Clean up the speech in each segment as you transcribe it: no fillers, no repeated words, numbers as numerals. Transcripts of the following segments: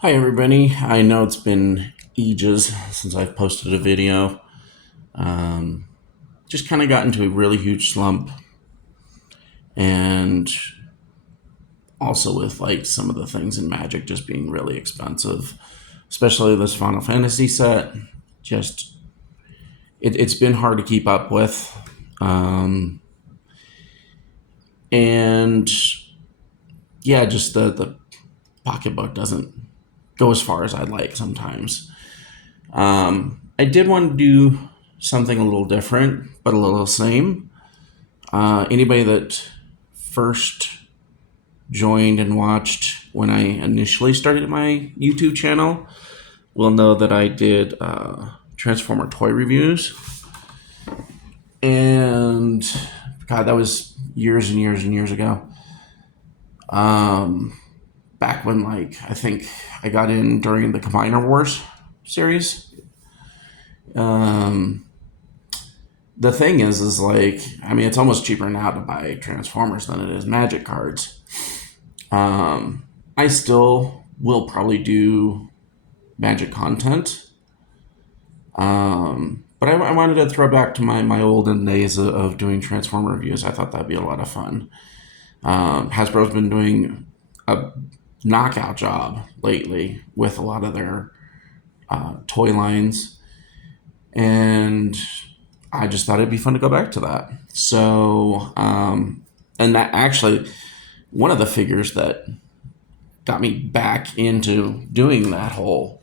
Hi everybody. I know it's been ages since I've posted a video. Um, just kind of got into a really huge slump, and also with like some of the things in Magic just being really expensive, especially this Final Fantasy set. Just it's been hard to keep up with, um, and yeah, just the pocketbook doesn't go as far as I'd like sometimes. I did want to do something a little different, but a little same. Anybody that first joined and watched when I initially started my YouTube channel will know that I did Transformer toy reviews. And God, that was years and years and years ago. Um, Back when, like, I think I got in during the Combiner Wars series. Um, the thing is like, I mean, it's almost cheaper now to buy Transformers than it is Magic cards. I still will probably do Magic content, but I wanted to throw back to my olden days of doing Transformer reviews. I thought that'd be a lot of fun. Hasbro's been doing a knockout job lately with a lot of their toy lines, and I just thought it'd be fun to go back to that. So, and that actually, one of the figures that got me back into doing that whole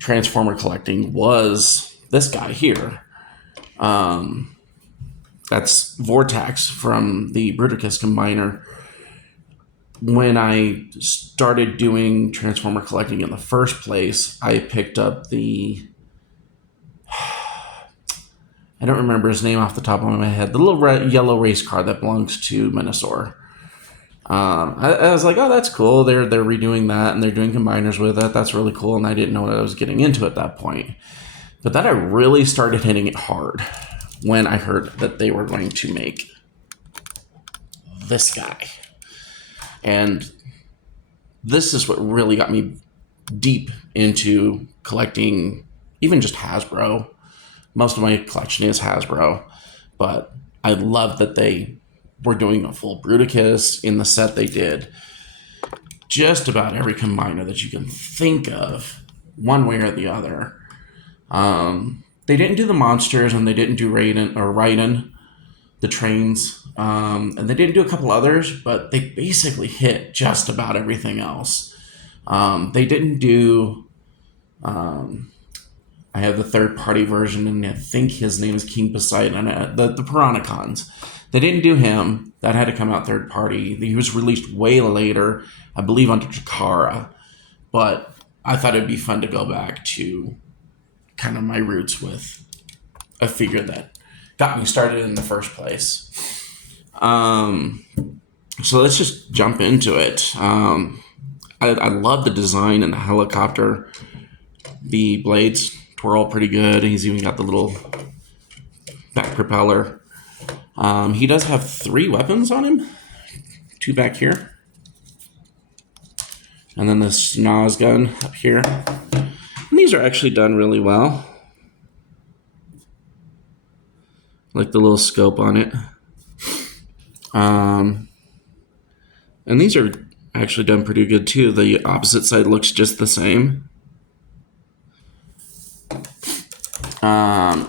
Transformer collecting was this guy here. That's Vortex from the Bruticus Combiner. When I started doing Transformer collecting in the first place, I picked up I don't remember his name off the top of my head, the little yellow race car that belongs to Minosaur. I was like, oh, that's cool. They're redoing that and they're doing combiners with it. That's really cool. And I didn't know what I was getting into at that point. But then I really started hitting it hard when I heard that they were going to make this guy. And this is what really got me deep into collecting, even just Hasbro. Most of my collection is Hasbro, but I love that they were doing a full Bruticus in the set they did. Just about every combiner that you can think of, one way or the other. They didn't do the monsters, and they didn't do Raiden, the trains, and they didn't do a couple others, but they basically hit just about everything else. They didn't do. I have the third-party version, and I think his name is King Poseidon. The Piranacons. They didn't do him. That had to come out third-party. He was released way later, I believe, under Chikara. But I thought it'd be fun to go back to kind of my roots with a figure that got me started in the first place. Um, so let's just jump into it. I love the design and the helicopter. The blades twirl pretty good. He's even got the little back propeller. He does have 3 weapons on him. 2 back here. And then this Nas gun up here. And these are actually done really well. Like the little scope on it. And these are actually done pretty good too. The opposite side looks just the same.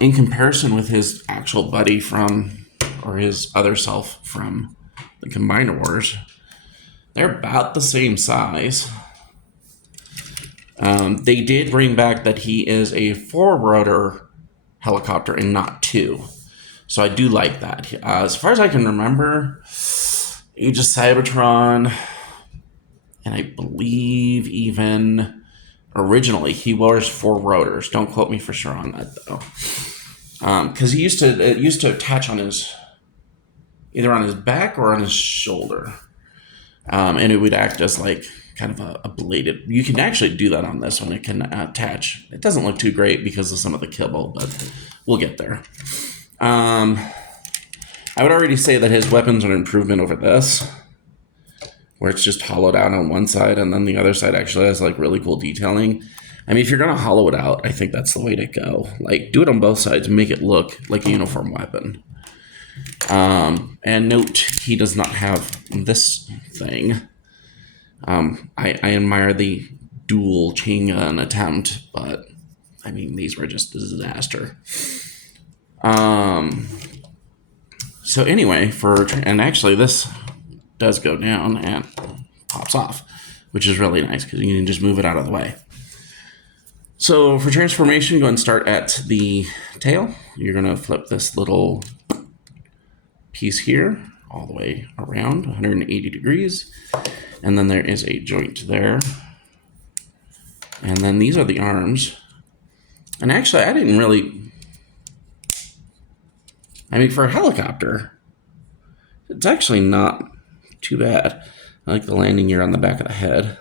In comparison with his actual buddy or his other self from the Combiner Wars, they're about the same size. They did bring back that he is a 4-rotor helicopter and not 2. So I do like that. As far as I can remember, Age of Cybertron, and I believe even originally he wears 4 rotors. Don't quote me for sure on that though. Because it used to attach on either on his back or on his shoulder. And it would act as like kind of a bladed. You can actually do that on this one. It can attach. It doesn't look too great because of some of the kibble, but we'll get there. I would already say that his weapons are an improvement over this. where it's just hollowed out on one side and then the other side actually has like really cool detailing. I mean, if you're going to hollow it out, I think that's the way to go. Like, do it on both sides and make it look like a uniform weapon. And note, he does not have this thing. I admire the dual chain gun attempt, but I mean, these were just a disaster. So anyway, and actually this does go down and pops off, which is really nice because you can just move it out of the way. So for transformation, go and start at the tail. You're going to flip this little piece here all the way around 180 degrees. And then there is a joint there. And then these are the arms. And actually, I mean, for a helicopter, it's actually not too bad. I like the landing gear on the back of the head.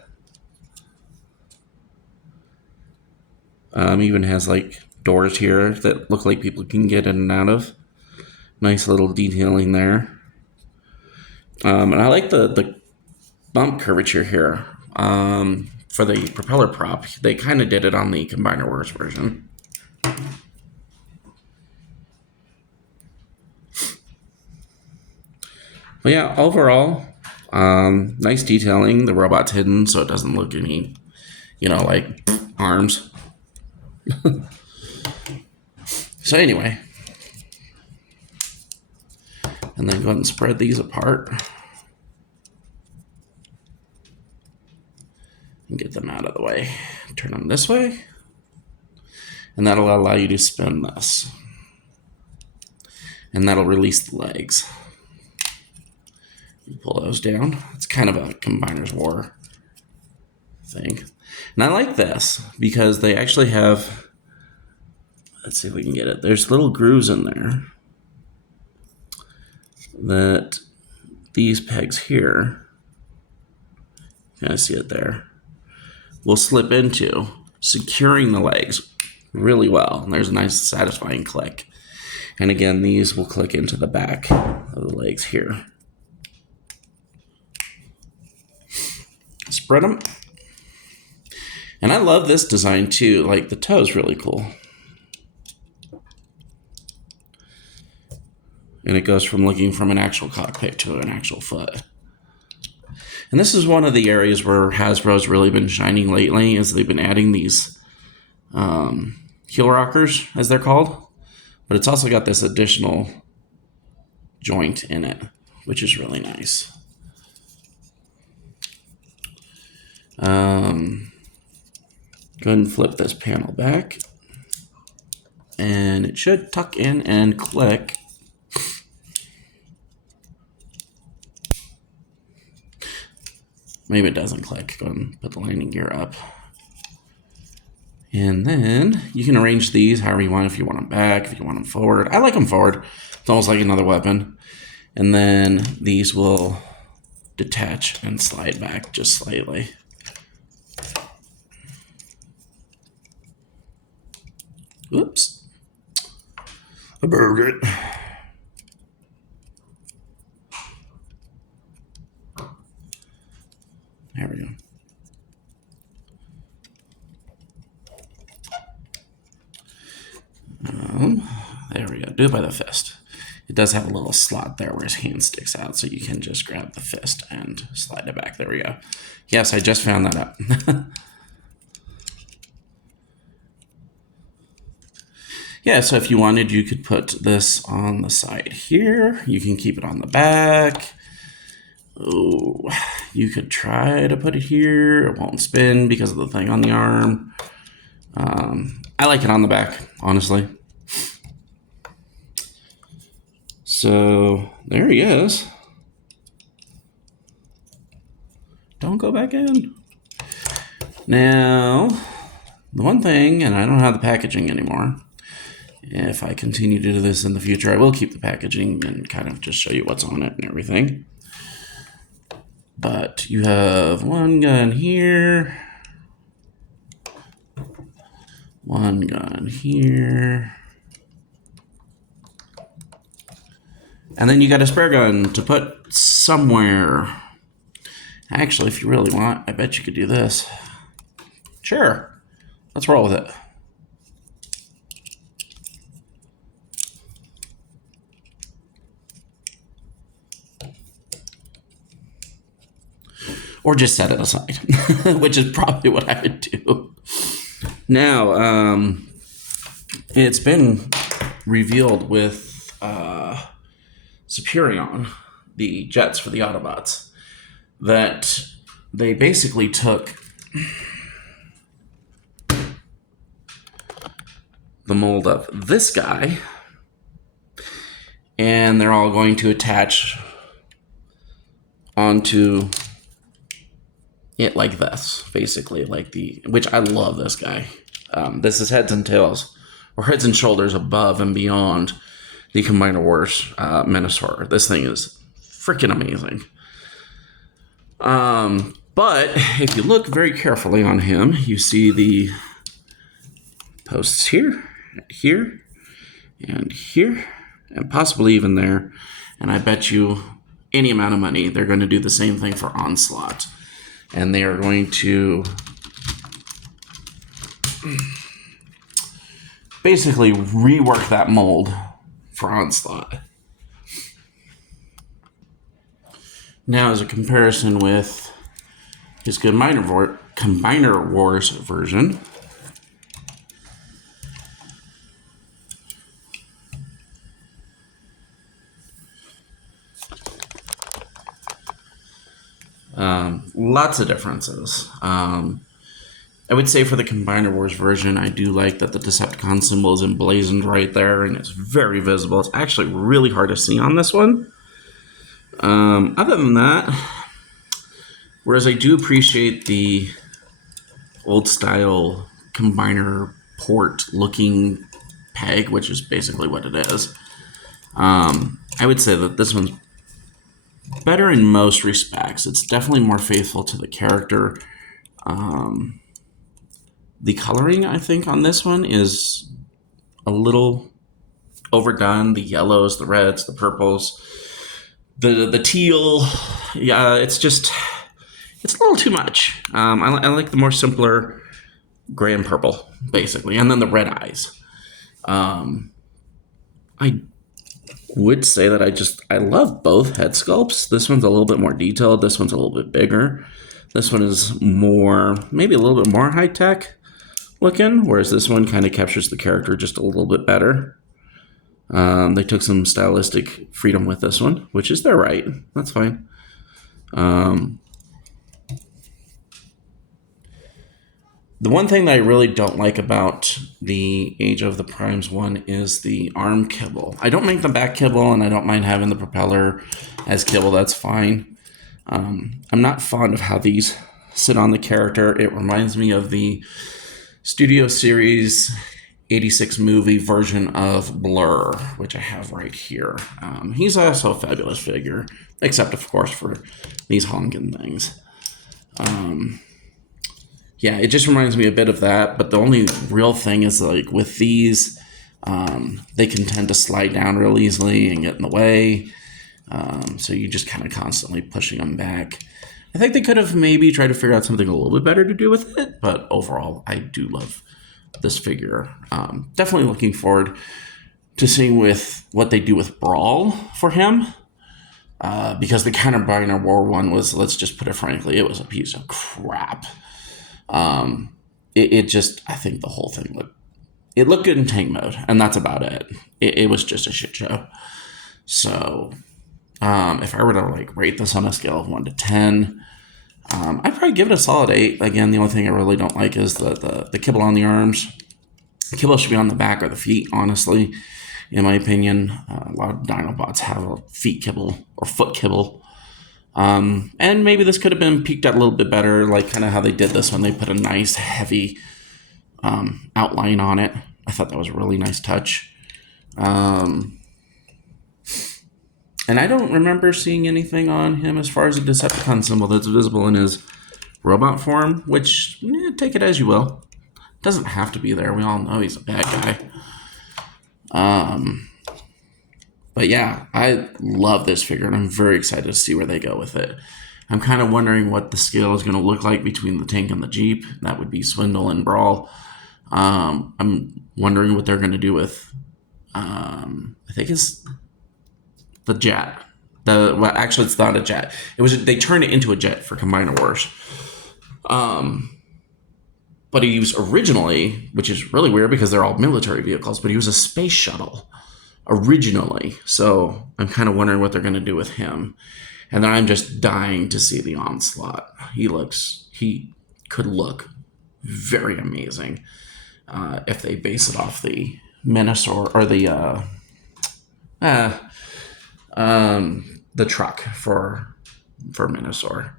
Even has like doors here that look like people can get in and out of. Nice little detailing there. And I like the bump curvature here. For the propeller prop, they kind of did it on the Combiner Wars version. But yeah, overall, nice detailing. The robot's hidden, so it doesn't look any, like arms. So anyway, and then go ahead and spread these apart and get them out of the way. Turn them this way, and that'll allow you to spin this, and that'll release the legs. You pull those down. It's kind of a Combiner's War thing. And I like this because they actually have, let's see if we can get it. There's little grooves in there that these pegs here, you kind of see it there, will slip into, securing the legs really well. And there's a nice satisfying click. And again, these will click into the back of the legs here. Spread them. And I love this design too. Like, the toe's really cool. And it goes from looking from an actual cockpit to an actual foot. And this is one of the areas where Hasbro's really been shining lately, is they've been adding these heel rockers, as they're called. But it's also got this additional joint in it, which is really nice. Go ahead and flip this panel back. And it should tuck in and click. Maybe it doesn't click. Go ahead and put the landing gear up. And then you can arrange these however you want. If you want them back, if you want them forward. I like them forward. It's almost like another weapon. And then these will detach and slide back just slightly. Oops. I buried it. There we go. There we go. Do it by the fist. It does have a little slot there where his hand sticks out, so you can just grab the fist and slide it back. There we go. Yes, I just found that out. Yeah, so if you wanted, you could put this on the side here. You can keep it on the back. Oh, you could try to put it here. It won't spin because of the thing on the arm. I like it on the back, honestly. So there he is. Don't go back in. Now, the one thing, and I don't have the packaging anymore. If I continue to do this in the future, I will keep the packaging and kind of just show you what's on it and everything. But you have one gun here. One gun here. And then you got a spare gun to put somewhere. Actually, if you really want, I bet you could do this. Sure. Let's roll with it. Or just set it aside, which is probably what I would do. Now, it's been revealed with Superion, the jets for the Autobots, that they basically took the mold of this guy, and they're all going to attach onto it like this, basically, which I love this guy. This is heads and tails, or heads and shoulders above and beyond the Combiner Wars Minosaur. This thing is freaking amazing. But if you look very carefully on him, you see the posts here, and here, and possibly even there. And I bet you any amount of money they're going to do the same thing for Onslaught. And they are going to basically rework that mold for Onslaught. Now, as a comparison with his Combiner Wars version, lots of differences. I would say for the Combiner Wars version, I do like that the Decepticon symbol is emblazoned right there, and it's very visible. It's actually really hard to see on this one. Other than that, whereas I do appreciate the old-style Combiner port looking peg, which is basically what it is, I would say that this one's better in most respects. It's definitely more faithful to the character. The coloring, I think, on this one is a little overdone. The yellows, the reds, the purples, the teal. Yeah, it's a little too much. I like the more simpler gray and purple, basically, and then the red eyes. I would say that I love both head sculpts. This one's a little bit more detailed. This one's a little bit bigger. This one is maybe a little bit more high-tech looking, whereas this one kind of captures the character just a little bit better. They took some stylistic freedom with this one, which is their right. That's fine. The one thing that I really don't like about the Age of the Primes one is the arm kibble. I don't make the back kibble, and I don't mind having the propeller as kibble. That's fine. I'm not fond of how these sit on the character. It reminds me of the Studio Series 86 movie version of Blur, which I have right here. He's also a fabulous figure, except, of course, for these honking things. Yeah, it just reminds me a bit of that, but the only real thing is, like, with these, they can tend to slide down real easily and get in the way, so you just kind of constantly pushing them back. I think they could have maybe tried to figure out something a little bit better to do with it, but overall, I do love this figure. Definitely looking forward to seeing with what they do with Brawl for him, because the Combiner War one was, let's just put it frankly, it was a piece of crap. I think the whole thing looked good in tank mode, and that's about it. It was just a shit show. So, if I were to rate this on a scale of 1 to 10, I'd probably give it a solid 8. Again, the only thing I really don't like is the kibble on the arms. The kibble should be on the back or the feet, honestly, in my opinion. A lot of Dinobots have a feet kibble or foot kibble. And maybe this could have been peaked out a little bit better, like kind of how they did this when they put a nice, heavy outline on it. I thought that was a really nice touch. And I don't remember seeing anything on him as far as a Decepticon symbol that's visible in his robot form, which, take it as you will. Doesn't have to be there. We all know he's a bad guy. But yeah, I love this figure, and I'm very excited to see where they go with it. I'm kind of wondering what the scale is going to look like between the tank and the Jeep. That would be Swindle and Brawl. I'm wondering what they're going to do with, I think it's the Jet. Actually, it's not a Jet. They turned it into a Jet for Combiner Wars. But he was originally, which is really weird because they're all military vehicles, but he was a space shuttle originally. So I'm kind of wondering what they're going to do with him. And then I'm just dying to see the Onslaught. He could look very amazing if they base it off the Minosaur or the truck for Minosaur.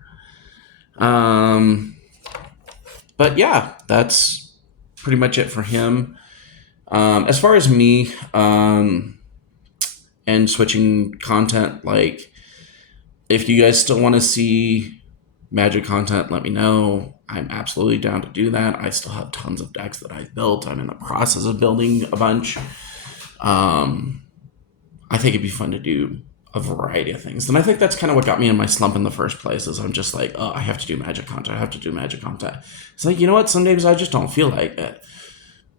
But yeah, that's pretty much it for him. As far as me and switching content, like if you guys still want to see Magic content, let me know. I'm absolutely down to do that. I still have tons of decks that I've built. I'm in the process of building a bunch. I think it'd be fun to do a variety of things. And I think that's kind of what got me in my slump in the first place is I'm just like, oh, I have to do Magic content. I have to do Magic content. It's like, you know what? Some days I just don't feel like it.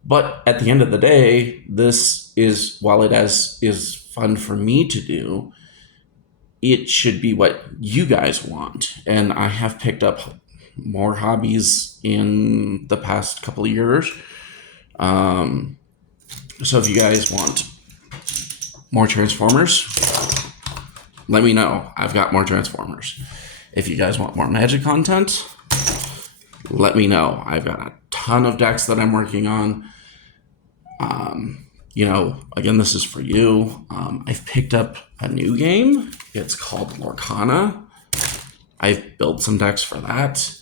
But at the end of the day, this is, while it is fun for me to do, it should be what you guys want. And I have picked up more hobbies in the past couple of years. So if you guys want more Transformers, let me know. I've got more Transformers. If you guys want more Magic content, let me know. I've got a ton of decks that I'm working on. Again, this is for you. I've picked up a new game. It's called Lorcana. I've built some decks for that.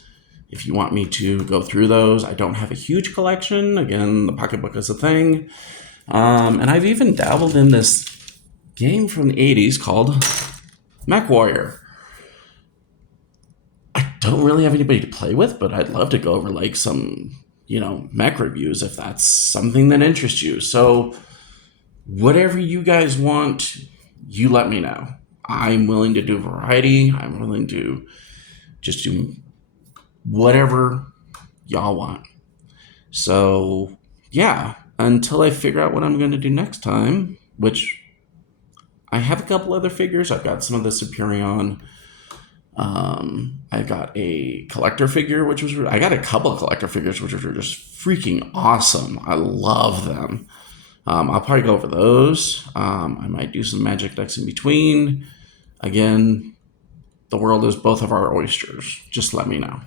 If you want me to go through those, I don't have a huge collection. Again, the pocketbook is a thing. And I've even dabbled in this game from the 80s called Mech Warrior. I don't really have anybody to play with, but I'd love to go over like some, mech reviews if that's something that interests you. So whatever you guys want, you let me know. I'm willing to do variety. I'm willing to just do whatever y'all want. So yeah, until I figure out what I'm going to do next time, which I have a couple other figures. I've got some of the Superion. I've got a collector figure, I got a couple of collector figures, which are just freaking awesome. I love them. I'll probably go over those. I might do some Magic decks in between. Again, the world is both of our oysters. Just let me know.